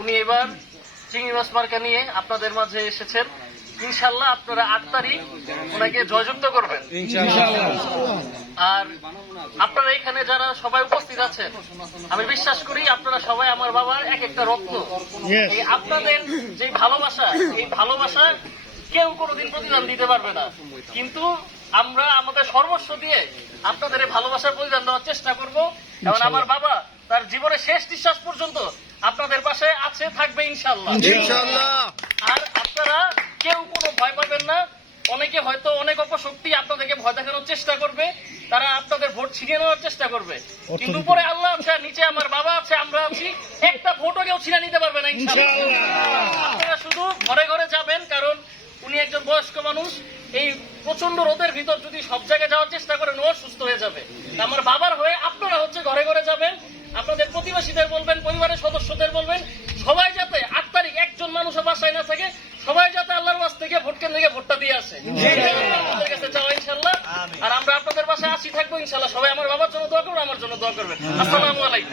উনি এবার চিংড়ি মাছ মার্কা নিয়ে আপনাদের মাঝে এসেছেন। ইনশাল্লাহ আপনারা আট তারিখ ওনাকে জয়যুক্ত করবেন। আর আপনারা এখানে যারা সবাই উপস্থিত আছেন আমি বিশ্বাস করি আপনারা সবাই আমার বাবার এক একটা রত্ন। এই আপনাদের যে ভালোবাসা এই ভালোবাসা কেউ কোনোদিন প্রতিদান দিতে পারবে না। কিন্তু আমরা আমাদের সর্বস্ব দিয়ে আপনাদের এই ভালোবাসার প্রতিদান দেওয়ার চেষ্টা করব। কারণ আমার বাবা তার জীবনের শেষ নিঃশ্বাস পর্যন্ত আপনাদের পাশে আছে থাকবে ইনশাল্লাহ আর আপনারা কেউ কোনো ভয় পাবেন না। অনেকে হয়তো অনেক অপশক্তি আপনাদেরকে ভয় দেখানোর চেষ্টা করবে। তারা আপনাদের ভোট ছিনিয়ে নেওয়ার চেষ্টা করবে। কিন্তু উপরে আল্লাহ আছে নিচে আমার বাবা আছে আমরা আছি। একটা ভোটও কেউ ছিনিয়ে নিতে পারবে না আপনারা শুধু ঘরে ঘরে যাবেন কারণ উনি একজন বয়স্ক মানুষ। এই প্রচণ্ড রোদের ভিতর যদি সব জায়গায় যাওয়ার চেষ্টা করেন ও সুস্থ হয়ে যাবে। আমার বাবার হয়ে আপনারা হচ্ছে ঘরে ঘরে যাবেন। আপনাদের প্রতিবেশীদের বলবেন পরিবারের সদস্যদের বলবেন সবাই যাতে আট তারিখ বাসায় না থাকে সবাই যাতে আল্লাহর বাস থেকে ভোট কেন্দ্রে গিয়ে ভোটটা দিয়ে আসে। আপনাদের কাছে চাওয়া ইনশাল্লাহ আর আমরা আপনাদের পাশে আসি থাকব ইনশাল্লাহ সবাই আমার বাবার জন্য দোয়া করব আমার জন্য দোয়া করবেন। আসসালামু আলাইকুম।